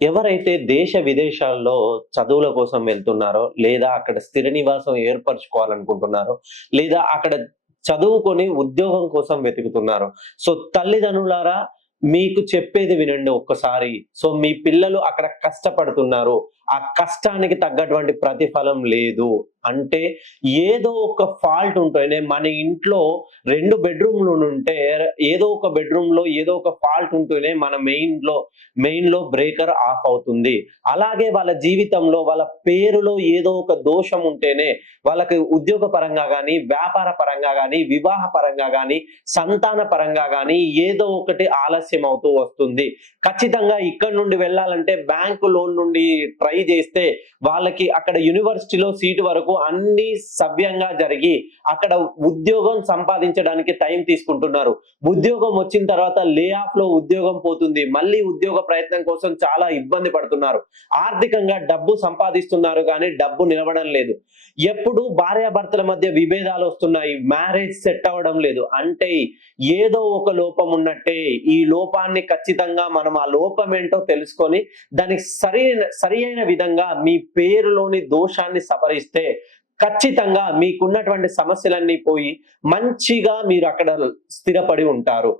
ఎవరైతే దేశ విదేశాల్లో చదువుల కోసం వెళ్తున్నారో, లేదా అక్కడ స్థిర నివాసం ఏర్పరచుకోవాలనుకుంటున్నారో, లేదా అక్కడ చదువుకొని ఉద్యోగం కోసం వెతుకుతున్నారో. సో, తల్లిదండ్రులారా మీకు చెప్పేది వినండి ఒక్కసారి. సో, మీ పిల్లలు అక్కడ కష్టపడుతున్నారు. ఆ కష్టానికి తగ్గటువంటి ప్రతిఫలం లేదు. అంటే ఏదో ఒక ఫాల్ట్ ఉంటేనే మన ఇంట్లో 2 బెడ్‌రూమ్‌లుంటే ఏదో ఒక బెడ్‌రూమ్‌లో ఏదో ఒక ఫాల్ట్ ఉంటూనే మన మెయిన్‌లో బ్రేకర్ ఆఫ్ అవుతుంది. అలాగే వాళ్ళ జీవితంలో వాళ్ళ పేరులో ఏదో ఒక దోషం ఉంటేనే వాళ్ళకి ఉద్యోగ పరంగా గాని, వ్యాపార పరంగా గాని, వివాహ పరంగా గాని, సంతాన పరంగా గాని ఏదో ఒకటి ఆలస్యం అవుతూ వస్తుంది. ఖచ్చితంగా ఇక్కడి నుండి వెళ్ళాలంటే బ్యాంకు లోన్ నుండి ట్రై చేస్తే వాళ్ళకి అక్కడ యూనివర్సిటీలో సీట్ వరకు అన్నీ సవ్యంగా జరిగి అక్కడ ఉద్యోగం సంపాదించడానికి టైం తీసుకుంటున్నారు. ఉద్యోగం వచ్చిన తర్వాత లే ఆఫ్‌లో ఉద్యోగం పోతుంది. మళ్ళీ ఉద్యోగ ప్రయత్నం కోసం చాలా ఇబ్బంది పడుతున్నారు. ఆర్థికంగా డబ్బు సంపాదిస్తున్నారు గానీ డబ్బు నిలవడం లేదు. ఎప్పుడు భార్యాభర్తల మధ్య విభేదాలొస్తున్నాయి. మ్యారేజ్ సెట్ అవ్వడం లేదు. అంటే ఏదో ఒక లోపం ఉన్నట్టే. ఈ లోపాన్ని ఖచ్చితంగా మనం ఆ లోపం ఏంటో తెలుసుకొని దానికి సరియైన విధంగా మీ పేరులోని దోషాన్ని సవరిస్తే ఖచ్చితంగా మీకున్నటువంటి సమస్యలన్నీ పోయి మంచిగా మీరు అక్కడ స్థిరపడి ఉంటారు.